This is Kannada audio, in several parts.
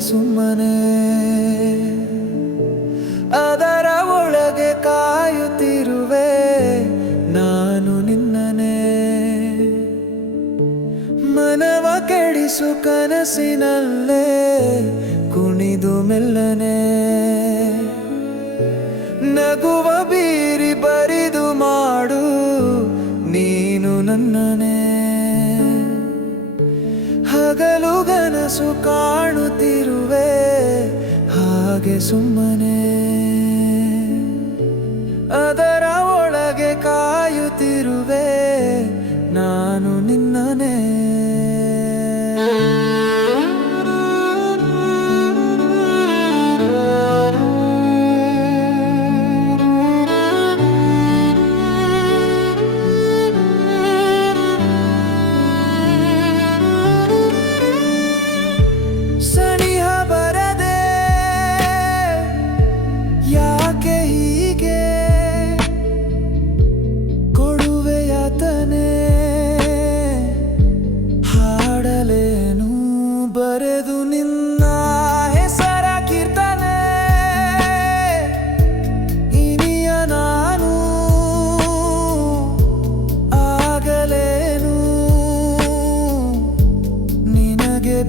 ಸುಮ್ಮನೆ. ಅದರ ಒಳಗೆ ಕಾಯುತ್ತಿರುವೆ ನಾನು ನಿನ್ನನೆ. ಮನವ ಕೆಡಿಸು ಕನಸಿನಲ್ಲೇ ಕುಣಿದು ಮೆಲ್ಲನೆ. ನಗುವ ಬೀರಿ ಬರಿದು ಮಾಡು ನೀನು ನನ್ನನೆ. ಹಗಲು ಗನಸು ಕಾಣುತ್ತಿರುವೆ. ಹಾಗೆ ಸುಮ್ಮನೆ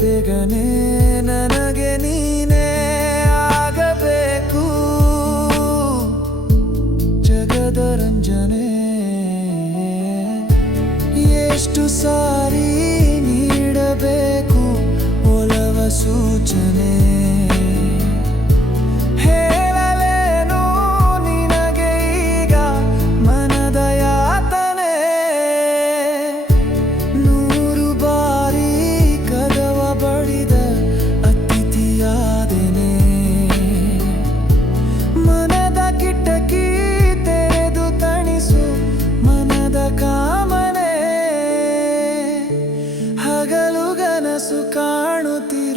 ಬೇಗನೆ ನನಗೆ ನೀನೇ ಆಗಬೇಕು. ಜಗದ ರಂಜನೆ ಎಷ್ಟು ಸಾರಿ ನೀಡಬೇಕು ಒಲವ ಸೂಚನೆ. ಕಾಣುತ್ತಿರುವೆ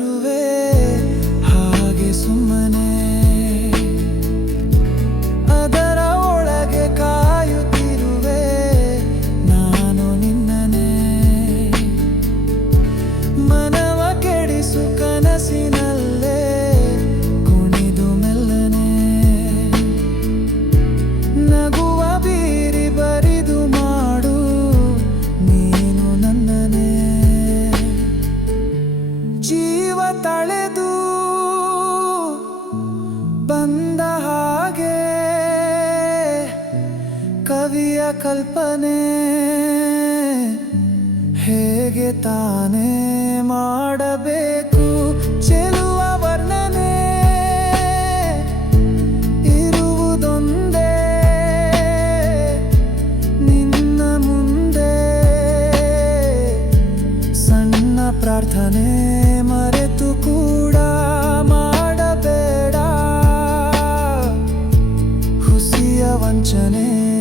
ಕಲ್ಪನೆ ಹೇಗೆ ತಾನೇ ಮಾಡಬೇಕು? ಚೆಲುವ ವರ್ಣನೆ ಇರುವುದೊಂದೇ ನಿನ್ನ ಮುಂದೆ. ಸಣ್ಣ ಪ್ರಾರ್ಥನೆ ಮರೆತು ಕೂಡ ಮಾಡಬೇಡ. ಹುಸಿಯ ವಂಚನೆ